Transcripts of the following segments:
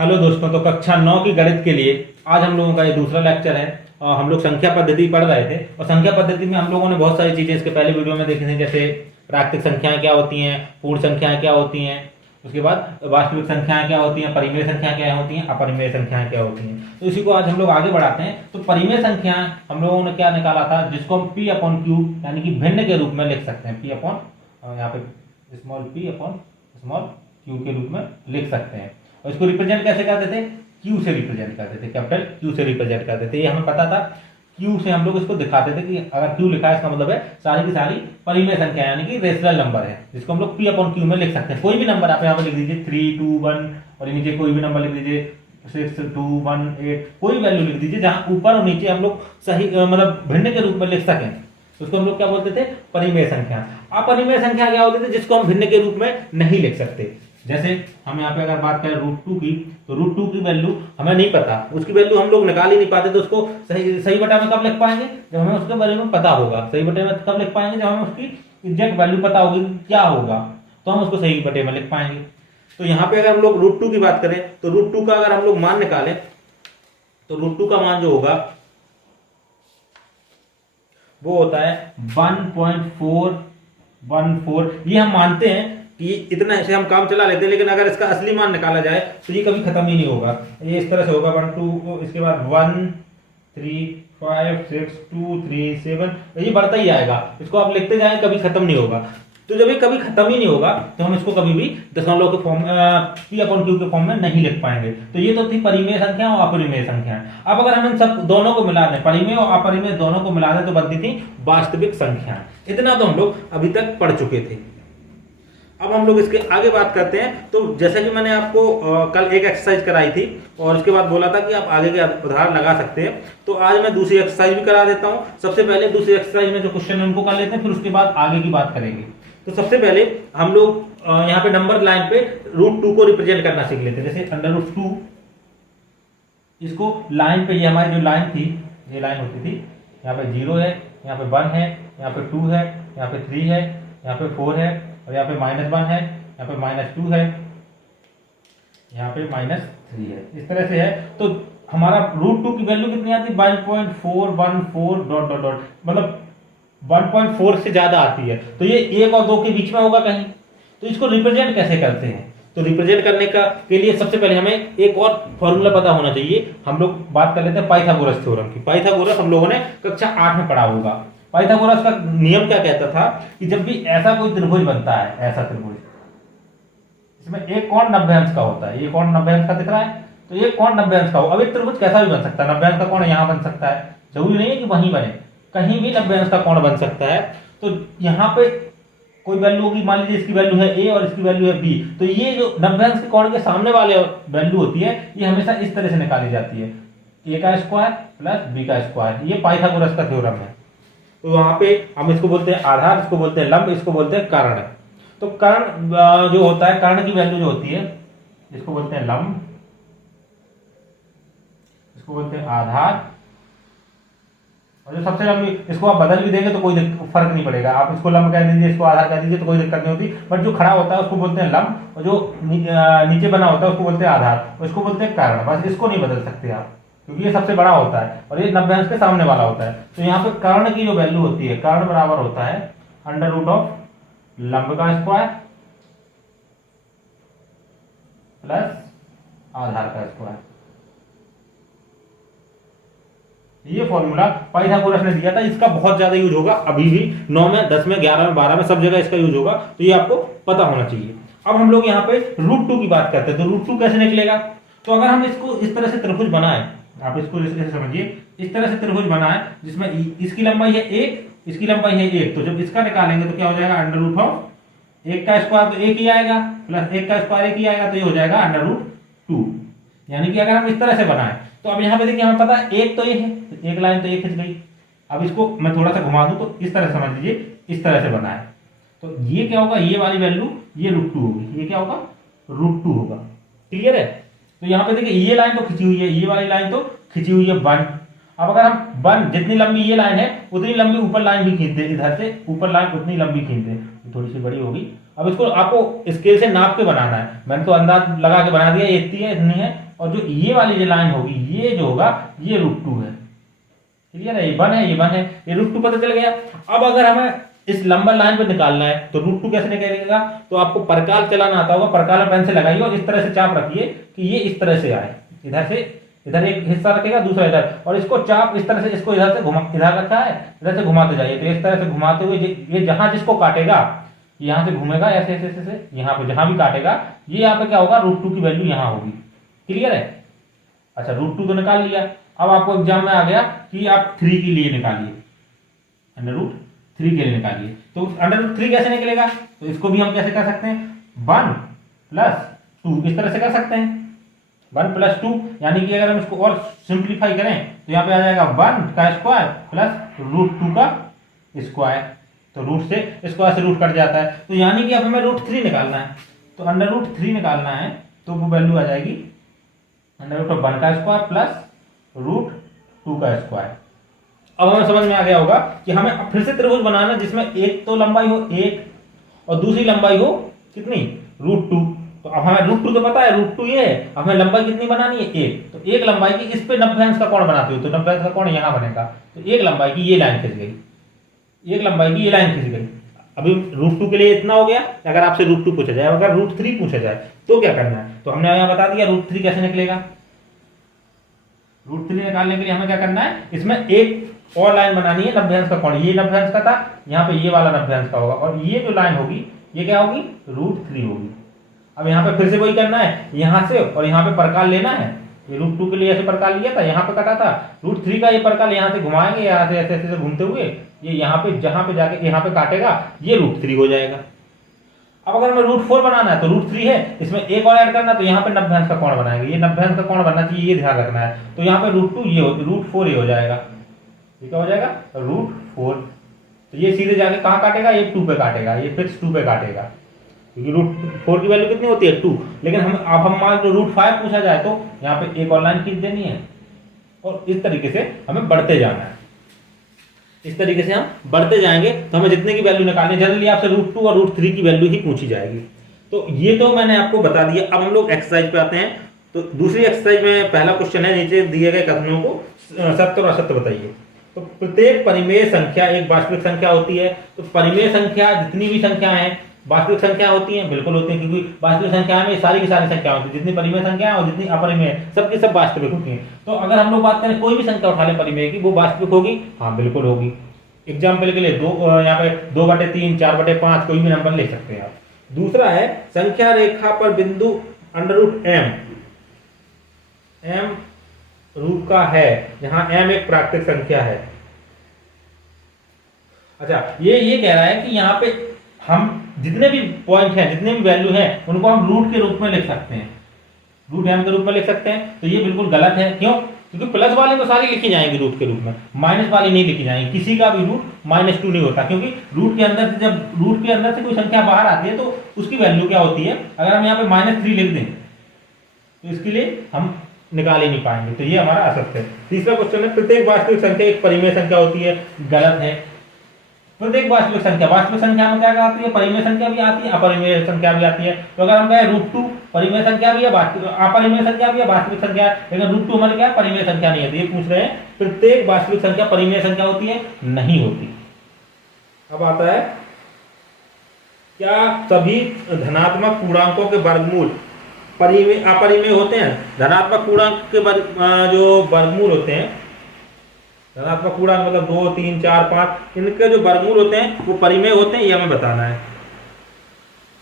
Hello दोस्तों, तो कक्षा 9 की गणित के लिए आज हम लोगों का ये दूसरा लेक्चर है। और हम लोग संख्या पद्धति पढ़ रहे थे और संख्या पद्धति में हम लोगों ने बहुत सारी चीजें इसके पहले वीडियो में देखी थी, जैसे प्राकृतिक संख्याएं क्या होती हैं, पूर्ण संख्याएं क्या होती हैं, उसके बाद वास्तविक संख्याएं क्या होती हैं, परिमेय संख्याएं क्या होती हैं, अपरिमेय संख्याएं क्या होती हैं। तो इसी को आज हम लोग आगे बढ़ाते हैं। तो परिमेय संख्याएं हम लोगों ने क्या निकाला था, जिसको हम पी अपॉन क्यू यानी कि भिन्न के रूप में लिख सकते हैं। पी अपॉन यहाँ पे small P upon small Q के रूप में लिख सकते हैं। और इसको रिप्रेजेंट कैसे करते थे, क्यू से रिप्रेजेंट करते थे, कैपिटल क्यू से रिप्रेजेंट करते थे। ये हमें पता था, क्यू से हम लोग इसको दिखाते थे कि अगर क्यू लिखा है इसका मतलब है सारी की सारी परिमेय संख्या यानी कि रेशनल नंबर है, जिसको हम लोग पी अपॉन क्यू में लिख सकते हैं। कोई भी नंबर आप यहाँ पे लिख दीजिए 3, 2, 1 और नीचे कोई भी नंबर लिख दीजिए 6, 2, 1, 8, कोई वैल्यू लिख दीजिए जहां ऊपर और नीचे हम लोग सही मतलब भिन्न के रूप में लिख सकें। उसको हम लोग क्या बोलते थे, परिमेय संख्या। अपरिमेय संख्या क्या होती थी, जिसको हम भिन्न के रूप में नहीं लिख सकते। जैसे हम यहाँ पे अगर बात करें √2 की, तो √2 की वैल्यू हमें नहीं पता, उसकी वैल्यू हम लोग निकाल ही नहीं पाते। तो उसको सही बटा में कब लिख पाएंगे, जब हमें उसके बारे में पता होगा। सही बटे में कब लिख पाएंगे, जब हमें उसकी एग्जैक्ट वैल्यू पता होगी क्या होगा, तो हम उसको सही बटे में लिख पाएंगे। तो यहाँ पे अगर हम लोग √2 की बात करें तो √2 का अगर हम लोग मान निकालें तो √2 का मान जो होगा वो होता है 1.414। ये हम मानते हैं कि इतना ऐसे हम काम चला लेते हैं, लेकिन अगर इसका असली मान निकाला जाए तो ये कभी खत्म ही नहीं होगा। ये इस तरह से होगा 1, 2, इसके बाद 1, 3, 5, 6, 2, 3, 7, ये बढ़ता ही आएगा। इसको आप लिखते जाए, कभी खत्म नहीं होगा। तो जब ये कभी खत्म ही नहीं होगा तो हम इसको कभी भी दशमलव के फॉर्म पी अपॉन क्यू के फॉर्म में नहीं लिख पाएंगे। तो ये तो थी परिमेय संख्या और अपरिमेय संख्या। अब अगर हम इन सब दोनों को मिला दें, परिमेय और अपरिमेय दोनों को मिला दें, तो बनती थी वास्तविक संख्या। इतना तो हम लोग अभी तक पढ़ चुके थे। अब हम लोग इसके आगे बात करते हैं। तो जैसा कि मैंने आपको कल एक एक्सरसाइज कराई थी और उसके बाद बोला था कि आप आगे के उदाहरण लगा सकते हैं, तो आज मैं दूसरी एक्सरसाइज भी करा देता हूं। सबसे पहले दूसरी एक्सरसाइज में जो क्वेश्चन है उनको कर लेते हैं, फिर उसके बाद आगे की बात करेंगे। तो सबसे पहले हम लोग यहाँ पे नंबर लाइन पे √2 को रिप्रेजेंट करना सीख लेते हैं। जैसे √2, इसको लाइन पे, ये हमारी जो लाइन थी, ये लाइन होती थी, यहाँ पे 0 है, यहाँ पे 1 है, यहाँ पे 2 है, यहाँ पे 3 है, यहाँ पे 4 है, और यहाँ पे -1 है, यहाँ पे -2 है, यहाँ पे -3 है। इस तरह से है। तो हमारा √2 की वैल्यू कितनी आती है, 1.414 ... मतलब 1.4 से ज्यादा आती है। तो ये 1 और 2 के बीच में होगा कहीं। तो इसको रिप्रेजेंट कैसे करते हैं, तो रिप्रेजेंट करने के लिए सबसे पहले हमें एक और फॉर्मूला पता होना चाहिए। हम लोग बात कर लेते हैं पाइथागोरस थ्योरम की। पाइथागोरस हम लोगों ने कक्षा 8 में पढ़ा होगा। पाइथागोरस का नियम क्या कहता था कि जब भी ऐसा कोई त्रिभुज बनता है, ऐसा त्रिभुज, इसमें एक कोण 90 अंश का होता है। ये कोण 90 अंश का दिख रहा है, तो ये कोण 90 अंश का हो। अब एक त्रिभुज कैसा भी बन सकता है। 90 अंश का कोण यहाँ बन सकता है, जरूरी नहीं है कि वहीं बने, कहीं भी 90 अंश का कोण बन सकता है। तो यहाँ पे कोई वैल्यू होगी, मान लीजिए इसकी वैल्यू है a और इसकी वैल्यू है b। तो ये जो 90 अंश के कोण के सामने वाले वैल्यू होती है, ये हमेशा इस तरह से निकाली जाती है, a का स्क्वायर प्लस b का स्क्वायर। ये पाइथागोरस का थ्योरम है। तो वहां पे हम इसको बोलते हैं आधार, इसको बोलते हैं लंब, इसको बोलते हैं कर्ण। तो कर्ण जो होता है, कर्ण की वैल्यू जो होती है, इसको बोलते हैं लंब, इसको बोलते हैं आधार, और जो सबसे लंबी, इसको आप बदल भी देंगे तो कोई फर्क नहीं पड़ेगा। आप इसको लंब कह दीजिए, इसको आधार कह दीजिए, तो कोई दिक्कत नहीं होती। बट जो खड़ा होता है उसको बोलते हैं लंब, और जो नीचे बना होता है उसको बोलते हैं आधार, और इसको बोलते हैं कर्ण। बस इसको नहीं बदल सकते आप, क्योंकि ये सबसे बड़ा होता है और ये 90 अंश के सामने वाला होता है। तो यहाँ पे कर्ण की जो वैल्यू होती है, कर्ण बराबर होता है √, लंब का स्क्वायर प्लस आधार का स्क्वायर। ये फॉर्मूला पाइथागोरस ने दिया था। इसका बहुत ज्यादा यूज होगा अभी भी, 9 में, 10 में, 11 में, 12 में, सब जगह इसका यूज होगा। तो ये आपको पता होना चाहिए। अब हम लोग यहाँ पे √2 की बात करते हैं। तो √2 कैसे निकलेगा, तो अगर हम इसको इस तरह से त्रिभुज बनाए, आप इसको इसे समझिए, इस तरह से त्रिभुज बनाए जिसमें इसकी लंबाई है 1, इसकी लंबाई है 1। तो जब इसका निकालेंगे तो क्या हो जाएगा, √1 का स्क्वायर तो 1 ही आएगा, प्लस 1 का स्क्वायर 1 ही आएगा, तो ये हो जाएगा √2। यानी कि अगर हम इस तरह से बनाए, तो अब यहाँ पे देखिए हमें पता है 1 तो ये है, एक लाइन तो ये खिंच गई। अब इसको मैं थोड़ा सा घुमा दूं तो इस तरह समझ लीजिए, इस तरह से बनाए, तो ये क्या होगा, ये वाली वैल्यू ये √2 होगी, ये क्या होगा, √2 होगा। क्लियर है। तो यहाँ पे देखिए ये लाइन तो खिंची हुई है, ये वाली लाइन तो खिंची हुई है 1। अब अगर हम 1 जितनी लंबी ये लाइन है उतनी लंबी ऊपर लाइन भी खींच दे, इधर से ऊपर लाइन उतनी लंबी खींच दे, थोड़ी सी बड़ी होगी। अब इसको आपको स्केल से नाप के बनाना है, मैंने तो अंदाज लगा के बना दिया, ये इतनी है इतनी है। और जो ये वाली जो लाइन होगी, ये जो होगा ये √2 है, क्लियर है, ये 1 है, ये 1 है, ये √2 पता चल गया। अब अगर हमें इस लंबा लाइन पे निकालना है तो √2 कैसे निकलेगा, तो आपको परकाल चलाना आता होगा, परकाल में पेन से लगाइए और इस तरह से चाप रखिए कि ये इस तरह से आए, इधर से इधर एक हिस्सा रखेगा, दूसरा इधर, और इसको चाप इस तरह से, इसको इधर से घुमा, इधर रखा है, इधर से घुमाते जाइए, तो इस तरह से घुमाते हुए ये जहां जिसको काटेगा यहां से घूमेगा ऐसे ऐसे ऐसे, यहाँ पे जहां भी काटेगा ये यहाँ पे क्या होगा, √2 की वैल्यू यहाँ होगी, क्लियर है। अच्छा, √2 तो निकाल लिया। अब आपको एग्जाम में आ गया कि आप 3 के लिए निकालिए, √3 के लिए निकालिए। तो √3 कैसे निकलेगा, तो इसको भी हम कैसे कर सकते हैं, 1 + 2 इस तरह से कर सकते हैं, 1 + 2, यानी कि अगर हम इसको और सिंप्लीफाई करें तो यहाँ पे आ जाएगा 1 का स्क्वायर प्लस √2 का स्क्वायर, तो रूट से स्क्वायर से रूट कट जाता है, तो यानी कि अब हमें √3 निकालना है। तो √3 निकालना है तो वो वैल्यू आ जाएगी √1 का स्क्वायर प्लस √2 का स्क्वायर। अब हमें समझ में आ गया होगा कि हमें फिर से त्रिभुज बनाना है जिसमें एक तो लंबाई हो 1 और दूसरी लंबाई हो कितनी, √2। तो अब हमें √2 तो पता है, √2 ये है, हमें लंबाई कितनी बनानी है, 1। तो एक लंबाई की इस पे 90 अंश का कोण बनाते हो, तो 90 अंश का कोण यहां बनेगा, तो एक लंबाई की ये लाइन खिंच गई, एक लंबाई की ये लाइन खिंच गई। अभी √2 के लिए इतना हो गया। अगर आपसे √2 पूछा जाए, अगर √3 पूछा जाए तो क्या करना है, तो हमने यहां बता दिया √3 कैसे निकलेगा। √3 निकालने के लिए हमें क्या करना है, इसमें एक और लाइन बनानी है 90 अंश का कोण, ये 90 अंश का था, यहाँ पे ये वाला 90 अंश का होगा, और ये जो लाइन होगी ये क्या होगी, √3 होगी। अब यहाँ पे फिर से वही करना है, यहाँ से और यहाँ पे परकाल लेना है, ये √2 के लिए ऐसे परकाल लिया था, यहाँ पे कटा था, √3 का ये परकाल यहाँ से घुमाएंगे, यहाँ से ऐसे ऐसे घूमते हुए ये यहाँ पे जहां पे जाके यहाँ पे काटेगा, ये √3 हो जाएगा। अब अगर हमें √4 बनाना है तो √3 है, इसमें एक और ऐड करना है, तो यहाँ पे 90 अंश का कोण बनाएंगे, ये 90 अंश का कोण बनना चाहिए, ये ध्यान रखना है। तो यहाँ पे √2 ये √4 ये हो जाएगा, ये क्या हो जाएगा, √4। तो ये सीधे जाके कहाँ काटेगा, ये 2 पे काटेगा, ये फिक्स 2 पे काटेगा, क्योंकि √4 की वैल्यू कितनी होती है, 2। लेकिन हम मान लो √5 पूछा जाए तो यहाँ पे एक और लाइन खींच देनी है, और इस तरीके से हमें बढ़ते जाना है। इस तरीके से हम बढ़ते जाएंगे तो हमें जितने की वैल्यू निकालनी है, जनरली आपसे √2 और √3 की वैल्यू ही पूछी जाएगी। तो ये तो मैंने आपको बता दिया। अब हम लोग एक्सरसाइज पे आते हैं। तो दूसरी एक्सरसाइज में पहला क्वेश्चन है, नीचे दिए गए कथनों को सत्य और असत्य बताइए। तो प्रत्येक परिमेय संख्या एक वास्तविक संख्या होती है। तो परिमेय संख्या जितनी भी संख्या है वास्तविक संख्या होती हैं, बिल्कुल होती हैं, क्योंकि वास्तविक संख्या में सारी की सारी संख्या होती है, जितनी परिमेय संख्या और जितनी अपरिमेय सबकी सब वास्तविक होती हैं। तो अगर हम लोग बात करें कोई भी संख्या उठा ले परिमेय की, वो वास्तविक होगी, हाँ बिल्कुल होगी। एग्जाम्पल के लिए यहाँ पे 2/3, 4/5 कोई भी नंबर ले सकते हैं आप। दूसरा है संख्या रेखा पर बिंदु √m रूप का है, जहां m एक प्राकृतिक संख्या है। अच्छा, ये कह रहा है कि यहाँ पे हम जितने भी पॉइंट हैं, जितने भी वैल्यू हैं, उनको हम रूट के रूप में लिख सकते हैं, √m के रूप में लिख सकते हैं। तो ये बिल्कुल गलत है। क्यों? क्योंकि प्लस वाले तो सारी लिखी जाएंगी रूट के रूप में, माइनस वाली नहीं लिखी जाएंगी। किसी का भी रूट -2 नहीं होता, क्योंकि रूट के अंदर से जब रूट के अंदर से कोई संख्या बाहर आती है तो उसकी वैल्यू क्या होती है। अगर हम यहाँ पे -3 लिख दें तो इसके लिए हम निकाल ही नहीं पाएंगे, तो ये हमारा असत्य है। तीसरा क्वेश्चन है, प्रत्येक वास्तविक संख्या एक परिमेय संख्या होती है। गलत है। प्रत्येक वास्तविक संख्या में क्या आती है, परिमेय संख्या भी आती है, अपरिमेय संख्या भी आती है। तो अगर हम कहें √2 परिमेय संख्या भी है, अपरिमेय संख्या भी है, वास्तविक संख्या है, लेकिन √2 हमारे क्या परिमेय संख्या नहीं होती। ये पूछ रहे हैं प्रत्येक वास्तविक संख्या परिमेय संख्या होती है, नहीं होती। अब आता है, क्या सभी धनात्मक पूर्णांकों के वर्गमूल अपरिमेय होते हैं? धनात्मक पूर्णांक के जो वर्गमूल होते हैं, धनात्मक पूर्णांक मतलब 2, 3, 4, 5, इनके जो वर्गमूल होते हैं वो परिमेय होते हैं, ये हमें बताना है।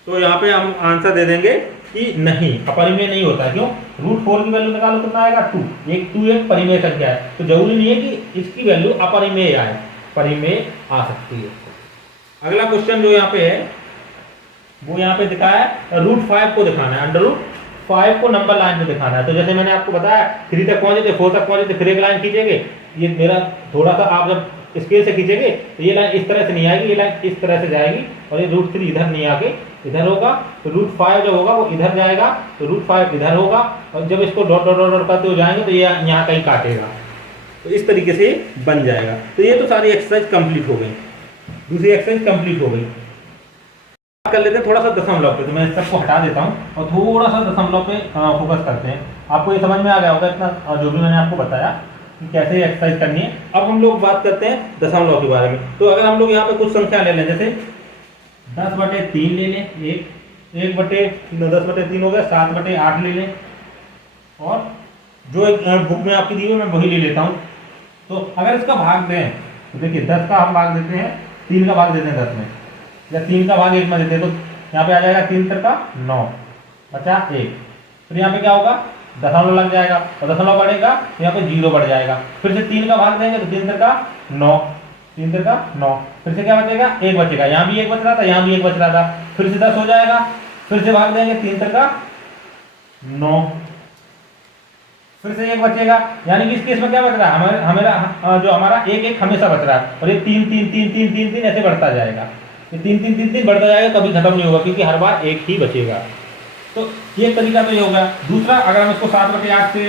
तो यहाँ पे हम आंसर दे देंगे कि नहीं, अपरिमेय नहीं होता। क्यों? √4 की वैल्यू निकालो, कितना आएगा 2। 2 एक परिमेय संख्या है, तो जरूरी नहीं है कि इसकी वैल्यू अपरिमेय आए, परिमेय आ सकती है। अगला क्वेश्चन जो यहाँ पे है वो यहाँ पे दिखाया है, √5 को दिखाना है, √5 को नंबर लाइन में दिखाना है। तो जैसे मैंने आपको बताया 3 तक पहुंचे थे, 4 तक पहुंचे थे, फिर एक लाइन खींचेंगे। ये मेरा थोड़ा सा आप जब स्केल से खींचेंगे तो ये लाइन इस तरह से नहीं आएगी, ये लाइन इस तरह से जाएगी, और ये √3 इधर नहीं आके इधर होगा। तो √5 जब होगा वो इधर जाएगा, तो √5 इधर होगा, और जब इसको डॉट डॉट डॉट करते हो जाएंगे तो ये यहाँ कहीं काटेगा। तो इस तरीके से बन जाएगा। तो ये तो सारी एक्सरसाइज कंप्लीट हो गई। दूसरी एक्सरसाइज कंप्लीट हो गई। कर लेते हैं थोड़ा सा दशमलव पे, तो मैं इस सबको हटा देता हूँ और थोड़ा सा दशमलव पे फोकस करते हैं। आपको ये समझ में आ गया होगा इतना जो भी मैंने आपको बताया कि कैसे एक्सरसाइज करनी है। अब हम लोग बात करते हैं दशमलव के बारे में। तो अगर हम लोग यहाँ पे कुछ संख्या ले लें, जैसे 10/3 ले लें, 10/3 हो गया, 7/8 ले लें, और जो एक बुक में आपकी दी हुई मैं वही ले लेता हूँ। तो अगर इसका भाग दें तो देखिए 10 का हम भाग देते हैं, 3 का भाग देते हैं 10 में, या 3 का भाग 1 में देते हैं, तो यहाँ पे आ जाएगा 3 का 9 बचा 1। फिर यहाँ पे क्या होगा, दशमलव लग जाएगा और दशमलव बढ़ेगा तो यहाँ पे 0 बढ़ जाएगा। फिर से 3 का भाग देंगे तो 3 का 9, 3 का 9, फिर से क्या बचेगा, 1 बचेगा। यहाँ भी 1 बच रहा था, यहाँ भी 1 बच रहा था, फिर से 10 हो जाएगा। फिर से भाग देंगे 3 का 9, फिर से 1 बचेगा। यानी कि इस केस में क्या बच रहा है, हमारा जो हमारा 1 हमेशा बच रहा है, और ये 3 3 3 3 3 3 ऐसे बढ़ता जाएगा। ये 3 3 3 3 बढ़ता जाएगा, कभी खत्म नहीं होगा, क्योंकि हर बार 1 ही बचेगा। तो ये तरीका तो ये होगा। दूसरा, अगर हम इसको 7/8 से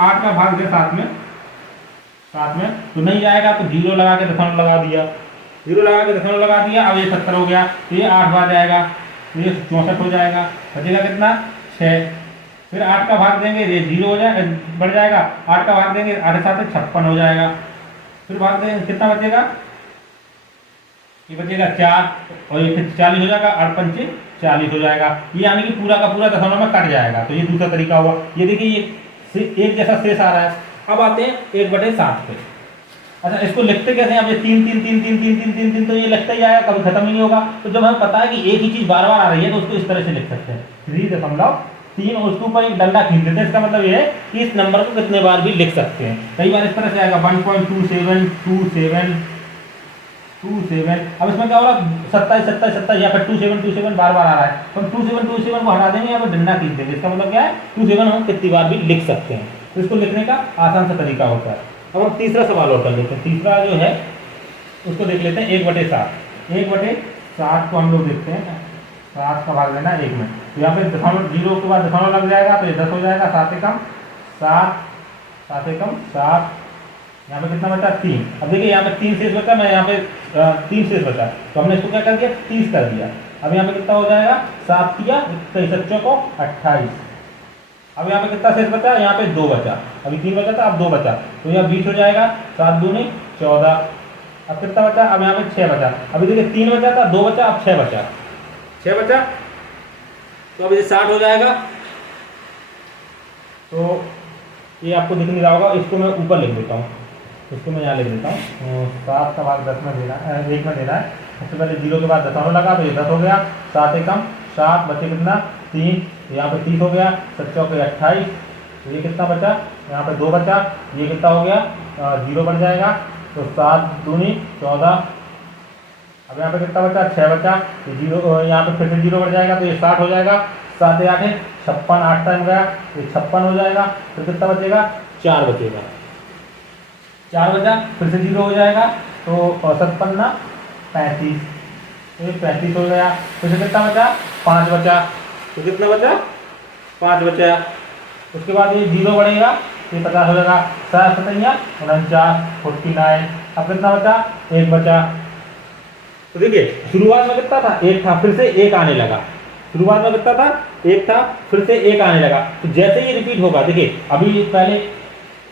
8 का भाग दें 7 में तो नहीं जाएगा, तो 0 लगा के दशमलव लगा दिया, 0 लगा के दशमलव लगा दिया। अब ये 70 हो गया, तो ये 8 बार जाएगा, तो ये 64 हो जाएगा, बचेगा कितना, 6। फिर 8 का भाग देंगे, ये 0 हो जाए, बढ़ जाएगा। 8 का भाग देंगे, 8 7 56 हो जाएगा। फिर भाग देंगे, कितना बचेगा, ये बचेगा 4, और ये फिर 40 हो जाएगा, 8 पंचे 40 हो जाएगा। ये यानी कि पूरा का पूरा दशमलव में कट जाएगा। तो ये दूसरा तरीका हुआ। ये देखिए ये एक जैसा शेष आ रहा है। अब आते हैं 1/7 पे। अच्छा, इसको लिखते कैसे हैं, अब ये 3 3 3 3 3 3 3 3 तो ये लिखता ही आया, कभी खत्म ही नहीं होगा। तो जब हमें पता है कि एक ही चीज बार बार आ रही है तो उसको इस तरह से लिख सकते हैं, 3.3, और उसके ऊपर एक डंडा खींच देते हैं। इसका मतलब ये है कि इस नंबर को कितने बार भी लिख सकते हैं। कई बार इस तरह से आएगा 1.272727। अब इसमें क्या हो रहा है, 27 27 27 या फिर 27 27 बार बार आ रहा है, तो हम 27 27 को हटा देंगे, या फिर डंडा खींच देंगे। इसका मतलब क्या है, 27 हम कितनी बार भी लिख सकते हैं। तो इसको लिखने का आसान सा तरीका होता है। अब हम तीसरा सवाल और कर लेते हैं। तीसरा जो है उसको देख लेते हैं, 1/7। 1/7 को हम लोग देखते हैं, 7 का भाग देना 1 में, तो यहाँ पे दशमलव 0 के बाद दशमलव लग जाएगा, तो ये 10 हो जाएगा। 7 एकम 7, 7 एकम 7, यहाँ पे कितना बचा, 3। अब देखिए यहाँ पे 3 शेष बचा, मैं यहाँ पे 3 शेष बचा, तो हमने इसको क्या कर दिया, 30 कर दिया। अब यहाँ पे कितना हो जाएगा, 7 किया 21, 7 को 28। अब यहाँ पे कितना शेष बचा, यहाँ पे 2 बचा, अभी 3 बचा था, अब 2 बचा, तो यहाँ 20 हो जाएगा, 7 दूनी 14। अब कितना बचा, अब यहाँ पे 6 बचा। अभी देखिए 3 बचा था, 2 बचा, अब 6 बचा, 6 बचा, तो अब ये 60 हो जाएगा। तो ये आपको दिख नहीं रहा होगा, इसको मैं ऊपर लिख देता हूँ, इसको मैं यहाँ लिख देता हूँ। 7 का भाग 10 में देना है, 1 में देना है। सबसे पहले 0 के बाद दशमलव लगा, तो ये 10 हो गया। 7 एकम 7, बचे कितना, 3, यहाँ पे 30 हो गया। 7 चौके 28, तो ये कितना बचा, यहाँ पे 2 बचा, ये कितना हो गया, 0 बढ़ जाएगा, तो 7 दूनी 14। अब यहाँ पे कितना बचा, 6 बचा, तो 0, यहाँ पे फिर से 0 बढ़ जाएगा, तो ये 60 हो जाएगा। 7 8 56, 8 टाइम गया, तो 56 हो जाएगा। फिर कितना बचेगा, 4 बचेगा, 4 बचा, फिर से 0 हो जाएगा, तो 7 पन्ना 35, तो ये 35 हो गया। फिर से कितना बचा, 5 बचा, तो कितना बचा, 5 बचा। उसके बाद ये 0 बढ़ेगा, ये 50 हो जाएगा। 7 7 49, 49। अब कितना बचा, 1 बचा। तो देखिए शुरुआत में कितना था, 1 था, फिर से 1 आने लगा। शुरुआत में कितना था, 1 था, फिर से 1 आने लगा। तो जैसे ही रिपीट होगा, देखिए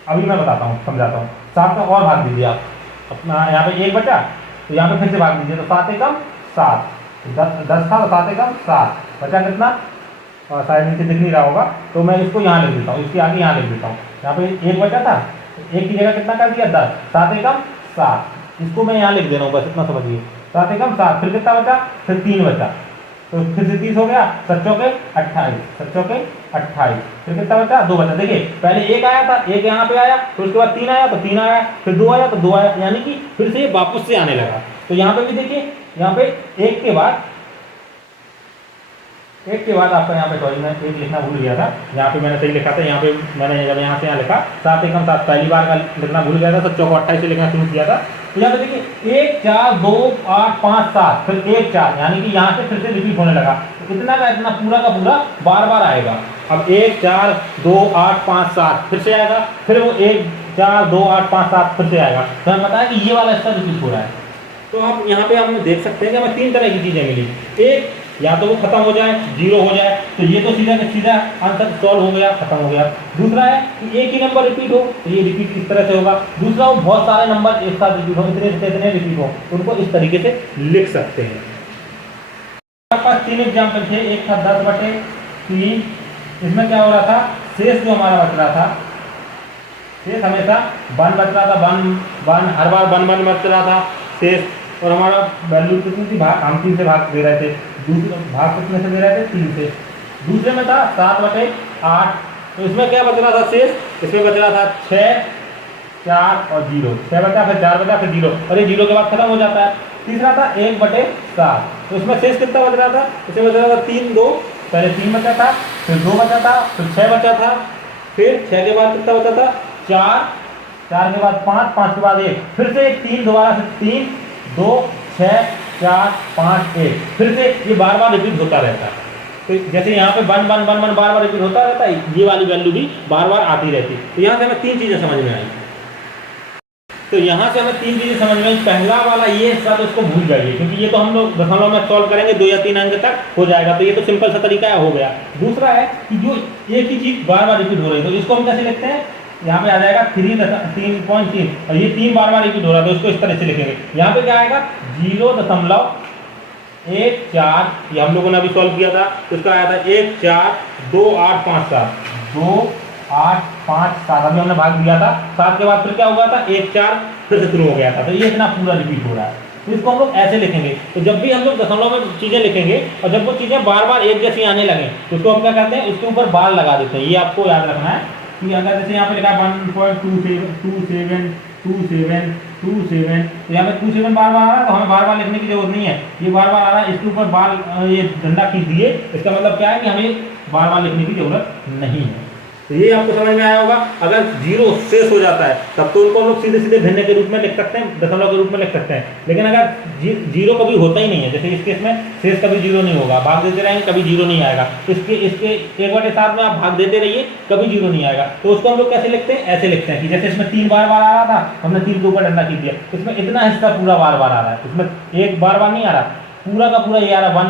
अभी मैं बताता हूँ, समझाता हूँ। 7 का और भाग दीजिए आप अपना, यहाँ पे 1 बचा, तो यहाँ पे फिर से भाग दीजिए, तो 7 एकम 7, 10 था, तो 7 एकम 7 बचा कितना, शायद नीचे दिख नहीं रहा होगा, तो मैं इसको यहाँ लिख देता हूँ, इसके आगे यहाँ लिख देता हूँ। यहाँ पे 1 बचा था, 1 की जगह कितना कर दिया, 10, 7 एकम 7, इसको मैं यहाँ लिख दे रहा हूँ, बस इतना समझिए। 7 एकम 7, फिर कितना बचा, फिर 3 बचा, तो फिर से 30 हो गया। 7 चौके 28, 7 चौके 28, फिर कितना बचा, 2 बचा। देखिए पहले 1 आया था, 1 यहाँ पे आया, फिर उसके बाद 3 आया, तो 3 आया, फिर 2 आया, तो 2 आया, यानी कि फिर से वापस से आने लगा। तो यहाँ पे भी देखिए, यहाँ पे 1 के बाद आपका यहाँ पे, सॉरी मैं 1 लिखना भूल गया था, यहाँ पे मैंने सही लिखा था, यहाँ पे मैंने जब यहाँ से यहाँ लिखा 7 एकम 7, पहली बार का लिखना भूल गया था, 7 चौके 28 से लिखना शुरू किया था। तो यहाँ पे देखिए 1 4 2 8 5 7, फिर 1 4, यानी कि यहाँ से फिर से रिपीट होने लगा। तो इतना का इतना पूरा का पूरा बार बार आएगा। अब 1 4 2 8 5 7 फिर से आएगा, फिर वो 1 4 2 8 5 7 फिर से आएगा। तो हमें पता है कि ये वाला हिस्सा रिपीट हो रहा है। तो आप यहाँ पे हम देख सकते हैं कि हमें 3 तरह की चीज़ें मिली। एक या तो वो खत्म हो जाए, जीरो हो जाए, तो ये तो सीधा का सीधा आंसर सॉल्व हो गया, खत्म हो गया। दूसरा है कि एक ही नंबर रिपीट हो, तो ये रिपीट किस तरह से होगा। दूसरा वो बहुत सारे नंबर एक साथ रिपीट हो, इतने से इतने रिपीट हो, उनको इस तरीके से लिख सकते हैं। हमारे पास 3 एग्जाम्पल थे। एक था 10/3, इसमें क्या हो रहा था, शेष जो हमारा बच रहा था, शेष हमेशा 1 बच रहा था, 1 हर बार 1 बच रहा था शेष, और हमारा वैल्यू कितनी थी, भाग हम 3 से भाग दे रहे थे, दूसरे भाग कितने से दे रहे थे, 3 से। दूसरे में था 7/8, तो इसमें क्या बच रहा था शेष, इसमें बच रहा था 6, 4 और 0, 6 बचा, फिर 4 बचा, फिर 0, और ये 0 के बाद खत्म हो जाता है। तीसरा था 1/7, तो इसमें शेष कितना बच रहा था, इसमें बच रहा था 3, 2, पहले 3 बचा था, फिर 2 बचा था, फिर 6 बचा था, फिर 6 के बाद कितना बचा था, 4, 4 के बाद 5, 5 के बाद 1, फिर से 3, दोबारा से 3, 2, 6, 4, 5, 1, फिर से ये बार बार रिपीट होता रहता है। तो जैसे यहाँ पे 1 1 1 1 बार बार रिपीट होता रहता है, ये वाली वैल्यू भी बार बार आती रहती है। तो यहाँ से हमें 3 चीज़ें समझ में आई। तो यहाँ से हमें 3 चीज़ें समझ में आई। पहला वाला ये हिस्सा तो उसको भूल जाइए, क्योंकि ये तो हम लोग दशमलव में सॉल्व करेंगे, 2 या 3 अंक तक हो जाएगा, तो ये तो सिंपल सा तरीका हो गया। दूसरा है कि जो एक ही चीज़ बार बार रिपीट हो रही है, तो इसको हम कैसे लिखते हैं, यहाँ पे आ जाएगा 3.3, और ये 3 बार बार रिपीट हो रहा है, तो इसको इस तरह से लिखेंगे। यहाँ पे क्या आएगा, 0.14, ये हम लोगों ने अभी सॉल्व किया था, तो इसका आया था 1 4 2 8 5 7, 2 8 5 7, अभी हमने भाग दिया था, 7 के बाद फिर क्या हुआ था, 1 4, फिर से शुरू हो गया था, तो ये इतना पूरा रिपीट हो रहा है। तो इसको हम लोग ऐसे लिखेंगे। तो जब भी हम लोग दशमलव में चीज़ें लिखेंगे और जब वो चीज़ें बार बार एक जैसी आने लगे, तो उसको हम क्या करते हैं, उसके ऊपर बार लगा देते हैं। ये आपको याद रखना है कि अगर जैसे यहाँ पे लिखा है 1.27, तो यहाँ पे 27 बार बार आ रहा है, तो हमें बार बार लिखने की जरूरत नहीं है, ये बार बार आ रहा है, इसके ऊपर बार ये डंडा खींच दिए, इसका मतलब क्या है कि हमें बार बार लिखने की जरूरत नहीं है। तो ये आपको समझ में आया होगा। अगर 0 शेष हो जाता है तब तो उनको हम लोग सीधे सीधे भिन्न के रूप में लिख सकते हैं, दशमलव के रूप में लिख सकते हैं। लेकिन अगर 0 कभी होता ही नहीं है, जैसे इस केस में शेष कभी 0 नहीं होगा, भाग देते रहेंगे कभी 0 नहीं आएगा, इसके 1/7 में आप भाग देते रहिए कभी 0 नहीं आएगा, तो उसको हम लोग कैसे लिखते हैं, ऐसे लिखते हैं कि जैसे इसमें 3 बार बार आ रहा था, हमने 3 के ऊपर डंडा खींच दिया, इसमें इतना हिस्सा पूरा बार बार आ रहा है, इसमें एक बार बार नहीं आ रहा, पूरा का पूरा ये आ रहा, 1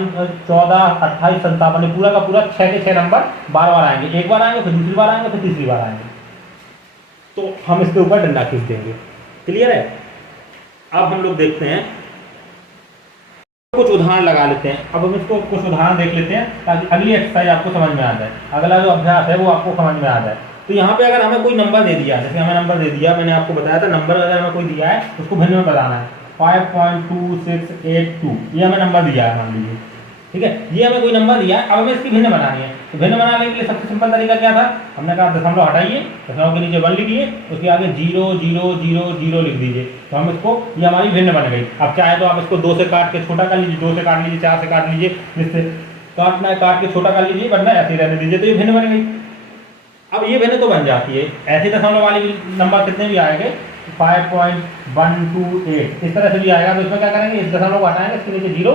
14 28 57, पूरा का पूरा 6 के 6 नंबर बार बार आएंगे, एक बार आएंगे, फिर दूसरी बार आएंगे, फिर तीसरी बार आएंगे, तो हम इसके ऊपर डंडा खींच देंगे। क्लियर है। अब हम लोग देखते हैं, कुछ उदाहरण लगा लेते हैं। अब हम इसको कुछ उदाहरण देख लेते हैं ताकि अगली एक्सरसाइज आपको समझ में आ जाए, अगला जो अभ्यास है वो आपको समझ में आ जाए। तो यहाँ पे अगर हमें कोई नंबर दे दिया, जैसे हमें नंबर दे दिया, मैंने आपको बताया था नंबर अगर हमें कोई दिया है उसको भिन्न में बताना है, 5.2682, ये हमें नंबर दिया है, मान लीजिए, ठीक है, ये हमें कोई नंबर दिया है। अब हमें इसकी भिन्न बनानी है, तो भिन्न बनाने के लिए सबसे सिंपल तरीका क्या था, हमने कहा दशमलव हटाइए, दशमलव के नीचे 1 लिखिए, उसके आगे 0 0 0 0 लिख दीजिए, तो हम इसको, ये हमारी भिन्न बन गई। अब चाहे तो आप इसको 2 से काट के छोटा कर लीजिए, 2 से काट लीजिए, 4 से काट लीजिए, जिससे काटना है काट के छोटा कर लीजिए, वरना ऐसे ही रहने दीजिए, तो ये भिन्न बन गई। अब ये भिन्न तो बन जाती है, ऐसे दशमलव वाली नंबर कितने भी आएंगे, 5.128 इस तरह से भी आएगा, तो इसमें क्या करेंगे, इस दशमलव हटाएंगे, इसके नीचे 0,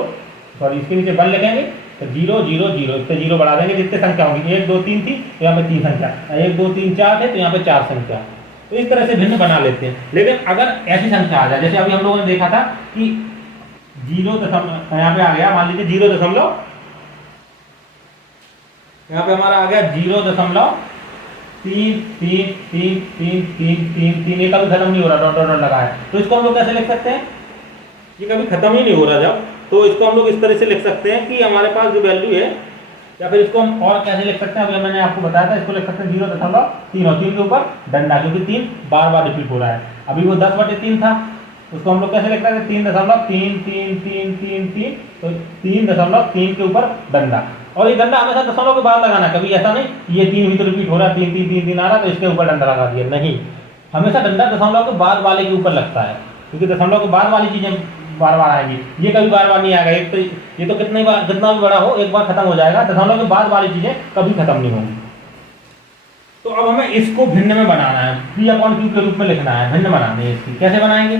सॉरी इसके नीचे 1 लिखेंगे, तो 0 0 0, इससे 0 बढ़ा देंगे, जितने संख्या होंगी, 1 2 3 थी तो यहाँ पे 3 संख्या, 1 2 3 4 थे तो यहाँ पे 4 संख्या, तो इस तरह से भिन्न बना लेते हैं। लेकिन अगर ऐसी संख्या आ जाए, जैसे अभी हम लोगों ने देखा था कि 0 दशमलव यहाँ पे आ गया, मान लीजिए 0 दशमलव, यहाँ पे हमारा आ गया 0.3 3 3 3 3 3 3 3, ये कभी खत्म नहीं हो रहा, डॉट डॉट लगा है, तो इसको हम लोग कैसे लिख सकते हैं, ये कभी खत्म ही नहीं हो रहा जब, तो इसको हम लोग इस तरह से लिख सकते हैं कि हमारे पास जो वैल्यू है, या फिर इसको हम और कैसे लिख सकते हैं, अभी मैंने आपको बताया था, इसको लिख सकते हैं 0.3 और 3 के ऊपर डंडा, क्योंकि 3 बार बार रिपीट हो रहा है। अभी वो 10/3 था, उसको हम लोग कैसे लिख सकते हैं, 3.3 3 3 3 3, तो 3.3 के ऊपर डंडा, और ये डंडा हमेशा दशमलव के बाद लगाना, कभी ऐसा नहीं ये 3 भी तो रिपीट हो रहा है, 3 3 3 3 आ रहा है तो इसके ऊपर डंडा लगा दिया, नहीं, हमेशा डंडा दशमलव के बाद वाले के ऊपर लगता है, क्योंकि दशमलव के बाद वाली चीजें बार बार आएंगी, ये कभी बार बार नहीं आएगा, एक तो ये तो कितनी बार, जितना भी बड़ा हो एक बार खत्म हो जाएगा, दशमलव के बाद वाली चीजें कभी खत्म नहीं होंगी। तो अब हमें इसको भिन्न में बनाना है, P/Q के रूप में लिखना है, भिन्न बनानी है इसकी, कैसे बनाएंगे,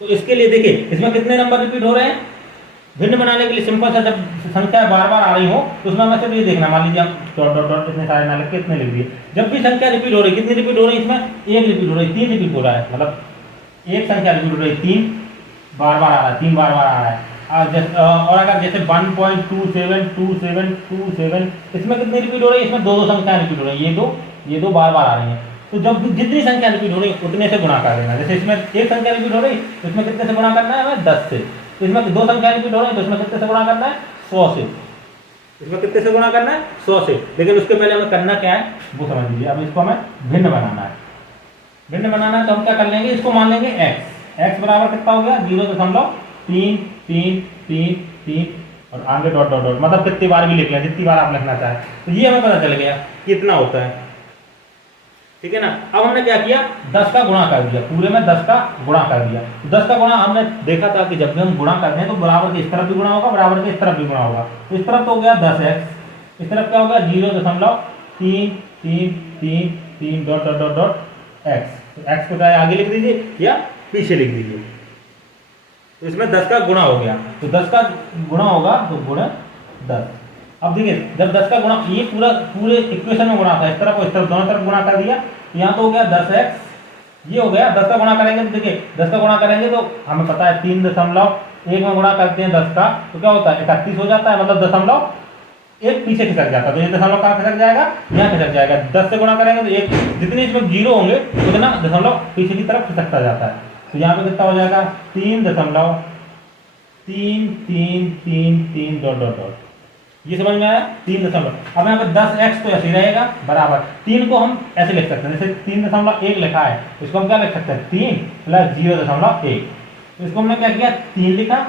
तो इसके लिए देखिए इसमें कितने नंबर रिपीट हो रहे हैं, भिन्न बनाने के लिए सिंपल सा, जब संख्या बार बार आ रही हो तो उसमें हमें सिर्फ ये देखना, मान लीजिए हम डॉट डॉट डॉट इतने सारे ना लिख के इतने लिख दिए, जब भी संख्या रिपीट हो रही, कितनी रिपीट हो रही है, इसमें 1 रिपीट हो रही है, 3 रिपीट हो रहा है, मतलब एक संख्या रिपीट हो रही है, 3 बार बार आ रहा है, 3 बार बार आ रहा है, और अगर जैसे 1.272727 इसमें कितनी रिपीट हो रही है, इसमें दो दो संख्या रिपीट हो रही है, ये दो बार बार आ रही हैं। तो जब भी जितनी संख्या रिपीट हो रही है उतने से गुणा कर देना। जैसे इसमें एक संख्या रिपीट हो रही है तो इसमें कितने से गुणा करना है हमें, 10 से। तो इसमें दो संख्या रिपीट हो रही है तो इसमें कितने से गुणा करना है, 100 से। इसमें कितने से गुणा करना है, 100 से। लेकिन उसके पहले हमें करना क्या है वो समझ लीजिए। अब इसको हमें भिन्न बनाना है। भिन्न बनाना है तो हम क्या कर लेंगे, इसको मान लेंगे x बराबर कितना हो गया, 0.33333 और आगे डॉट डॉट डॉट, मतलब कितनी बार भी लिख लें, जितनी बार आप लिखना चाहें। तो ये हमें पता चल गया कितना होता है, ठीक है ना। अब हमने क्या किया, 10 का गुणा कर दिया, पूरे में 10 का गुणा कर दिया। 10 का गुणा हमने देखा था कि जब भी हम गुणा करते हैं तो बराबर के इस तरफ भी गुणा होगा, बराबर के इस तरफ भी गुणा होगा। तो इस तरफ तो हो गया 10x, इस तरफ क्या होगा 0.333 dot dot dot dot x। तो x को चाहे आगे लिख दीजिए या पीछे लिख दीजिए। तो इसमें 10 का गुणा हो गया, तो 10 का गुणा होगा तो गुणा 10। अब देखिए जब 10 का गुणा, ये पूरे इक्वेशन में गुणा था, इस तरफ और इस तरफ दोनों तरफ गुणा कर दिया। यहाँ तो हो गया 10x, ये हो गया। 10 का गुणा करेंगे तो देखिए 10 का गुणा करेंगे तो हमें पता है 3.1 में गुणा करते हैं 10 का तो क्या होता है 31 हो जाता है, मतलब 1 पीछे खिसक जाता है। तो ये दशमलव कहाँ खिसक जाएगा, यहाँ खिसक जाएगा। 10 से गुणा करेंगे तो एक जितने इसमें जीरो होंगे उतना दशमलव पीछे की तरफ खिसकता जाता है। तो यहाँ पे कितना हो जाएगा 3.3333 डॉट डॉट डॉट। ये समझ में आया, 3 अब यहाँ पे 10x तो ऐसे ही रहेगा बराबर 3 को हम ऐसे लिख सकते हैं, जैसे 3.1 लिखा है इसको हम क्या लिख सकते हैं 3 प्लस 0.1। इसको हमने क्या किया 3 लिखा,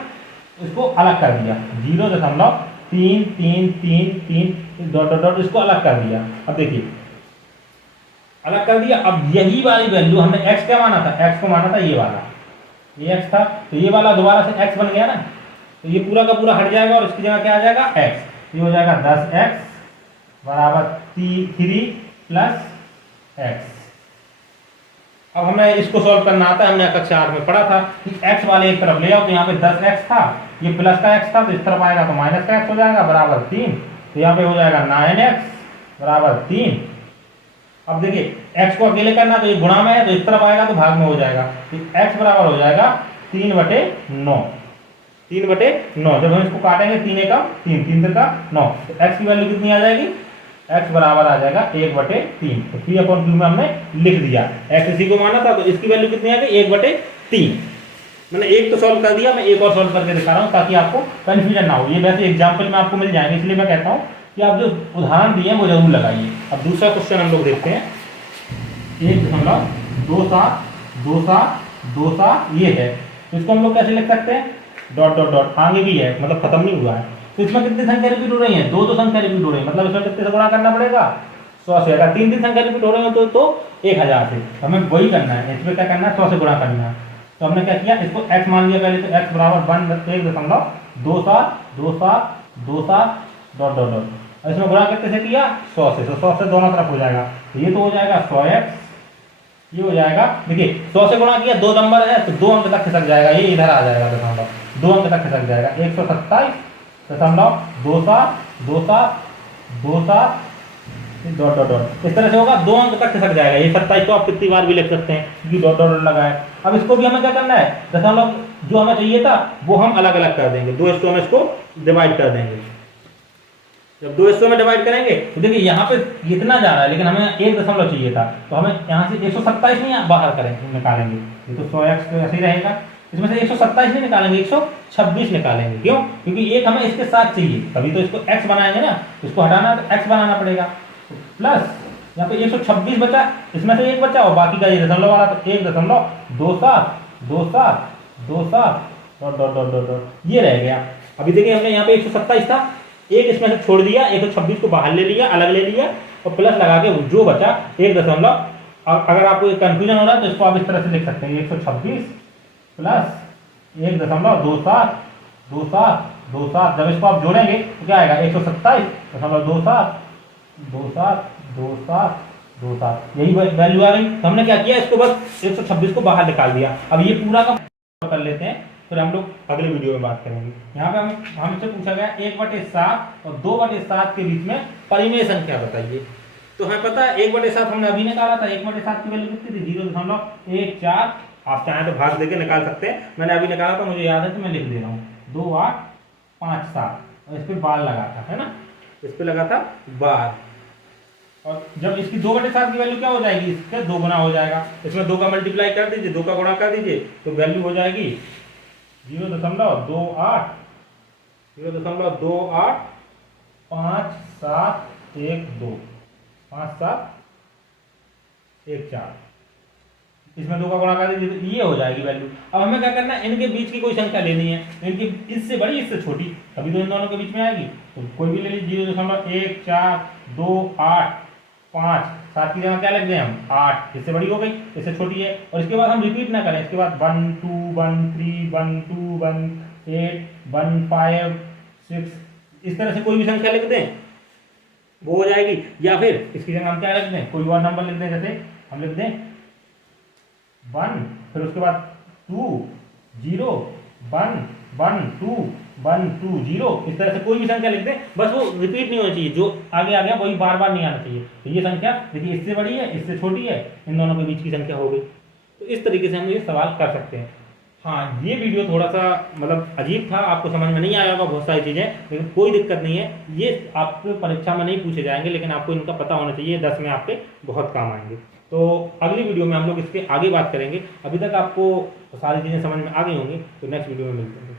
इसको अलग कर दिया 0.333 डॉट डॉट डॉट, इसको अलग कर दिया। अब देखिए अलग कर दिया। अब यही वाली वैल्यू हमने x क्या माना था, x को माना था ये वाला, ये x था, तो ये वाला दोबारा से x बन गया ना। तो ये पूरा का पूरा हट जाएगा और इसकी जगह क्या आ जाएगा x। ये हो जाएगा 10x बराबर 3 प्लस x। अब हमें इसको सॉल्व करना आता है, हमने कक्षा 8 में पढ़ा था कि x वाले एक तरफ ले आओ। तो यहाँ पे 10x था, ये प्लस का x था, तो इस तरफ आएगा तो माइनस का x हो जाएगा बराबर 3। तो यहाँ पे हो जाएगा 9x बराबर 3। अब देखिए x को अकेले करना तो ये गुणा में है, तो इस तरफ आएगा तो भाग में हो जाएगा। तो x बराबर हो जाएगा 3/9। 3/9 जब हम इसको काटेंगे 3 एकम 3 3 का 9, तो x की वैल्यू कितनी आ जाएगी, x बराबर आ जाएगा 1/3। तो 3/3 में हमने लिख दिया, x इसी को माना था तो इसकी वैल्यू कितनी आ गई 1/3। मैंने एक तो सॉल्व कर दिया, मैं एक और सॉल्व करके दिखा रहा हूँ ताकि आपको कंफ्यूजन ना हो। ये वैसे एग्जाम्पल में आपको मिल जाएंगे, इसलिए मैं कहता हूँ कि आप जो उदाहरण दिए हैं वो जरूर लगाइए। अब दूसरा क्वेश्चन हम लोग देखते हैं, 1.2727 ये है, तो इसको हम लोग कैसे लिख सकते हैं, डॉट डॉट डॉट आगे भी है, मतलब खत्म नहीं हुआ है। तो इसमें कितनी संख्या रिपीट हो रही है, दो संख्या रिपीट हो रही है, मतलब इसमें कितने से गुणा करना पड़ेगा 100 से। अगर 3 संख्या रिपीट हो रहे हो तो 1000 से। हमें वही करना है, इसमें क्या करना है 100 से गुणा करना है। तो हमने क्या किया, इसको x मान लिया पहले, तो x बराबर 1.2727 डॉट डॉट डॉट। इसमें गुणा कितने से किया 100 से, तो 100 से दोनों तरफ हो जाएगा। तो ये तो हो जाएगा 100x, ये हो जाएगा देखिए 100 से गुणा किया, 2 नंबर है तो 2 अंक तक खिसक जाएगा, ये इधर आ जाएगा दशमलव, 2 अंक तक खिसक जाएगा 127.2727 डॉट डॉट डॉट। इस तरह से होगा, 2 अंक तक खिसक जाएगा। ये 27 को आप कितनी बार भी लिख सकते हैं क्योंकि डॉट डॉट लगा है। अब इसको भी हमें क्या करना है, दशमलव जो हमें चाहिए था वो हम अलग अलग कर देंगे, 2 हिस्सों में इसको डिवाइड कर देंगे। जब 2 हिस्सों में डिवाइड करेंगे तो देखिए यहाँ पे इतना जा रहा है लेकिन हमें 1 दशमलव चाहिए था, तो हमें यहाँ से 127 नहीं बाहर करेंगे, निकालेंगे। ये तो 100x तो ऐसे ही रहेगा, इसमें से 127 नहीं निकालेंगे, 126 निकालेंगे। क्यों, क्योंकि एक हमें इसके साथ चाहिए, तभी तो इसको x बनाएंगे ना, इसको हटाना है तो x बनाना पड़ेगा। तो प्लस यहाँ पे 126 बचा, इसमें से 1 बचा और बाकी का ये दशमलव वाला, तो 1.2727 डॉट डॉट डॉट डॉट ये रह गया। अभी देखिए हमने यहाँ पे 127 था, एक इसमें से छोड़ दिया, 126 को बाहर ले लिया, अलग ले लिया और प्लस लगा के जो बचा 1 दशमलव। अगर आपको कंफ्यूजन हो रहा है तो इसको आप इस तरह से लिख सकते हैं, 126 प्लस 1.2727। जब इसको आप जोड़ेंगे तो क्या आएगा 127.27 यही वैल्यू आ गई। तो हमने क्या किया, इसको बस 126 को बाहर निकाल दिया। अब ये पूरा का कर लेते हैं, फिर हम लोग अगले वीडियो में बात करेंगे। यहाँ पे हमसे पूछा गया 1/7 और 2/7 के बीच में परिमेय संख्या बताइए। तो हमें पता है 1/7 हमने अभी निकाला था, 1/7 की वैल्यू कितनी थी 0.14। आप चाहें तो भाग देके निकाल सकते हैं, मैंने अभी निकाला था, मुझे याद है तो मैं लिख दे रहा हूँ। 2 8 5 7 और इस पे बार लगा था, है ना, इस पे लगा था बार। और जब इसकी 2/7 की वैल्यू क्या हो जाएगी, इसका 2 गुना हो जाएगा। इसमें 2 का मल्टीप्लाई कर दीजिए, 2 का गुणा कर दीजिए, तो वैल्यू हो जाएगी 0.28 0.28 5 7 1 2 5 7 1 4। इसमें 2 का गुणा कर दीजिए तो ये हो जाएगी वैल्यू। अब हमें क्या करना है, इनके बीच की कोई संख्या लेनी है, इनकी इससे बड़ी इससे छोटी, तभी तो इन दोनों के बीच में आएगी। तो कोई भी ले लीजिए, 0.1 4 2 8 5 7 की जगह क्या लिख दें हम 8, इससे बड़ी हो गई, इससे छोटी है। और इसके बाद हम रिपीट ना करें, इसके बाद 1 2 1 3 1 2 1 8 1 5 6 इस तरह से कोई भी संख्या लिख दें, वो हो जाएगी। या फिर इसकी जगह हम क्या लिख दें, कोई और नंबर लिख दें, जैसे हम लिख दें 1, फिर उसके बाद 2 0 1 1 2 1 2 0, इस तरह से कोई भी संख्या लिख दें, बस वो रिपीट नहीं होनी चाहिए, जो आगे आ गया वही बार बार नहीं आना चाहिए। तो ये संख्या देखिए इससे बड़ी है, इससे छोटी है, इन दोनों के बीच की संख्या हो गई। तो इस तरीके से हम ये सवाल कर सकते हैं। हाँ, ये वीडियो थोड़ा सा मतलब अजीब था, आपको समझ में नहीं आया होगा बहुत सारी चीज़ें, लेकिन कोई दिक्कत नहीं है, ये आपको परीक्षा में नहीं पूछे जाएंगे, लेकिन आपको इनका पता होना चाहिए, 10 में आपके बहुत काम आएंगे। तो अगली वीडियो में हम लोग इसके आगे बात करेंगे। अभी तक आपको सारी चीज़ें समझ में आ गई होंगी, तो नेक्स्ट वीडियो में मिलते हैं।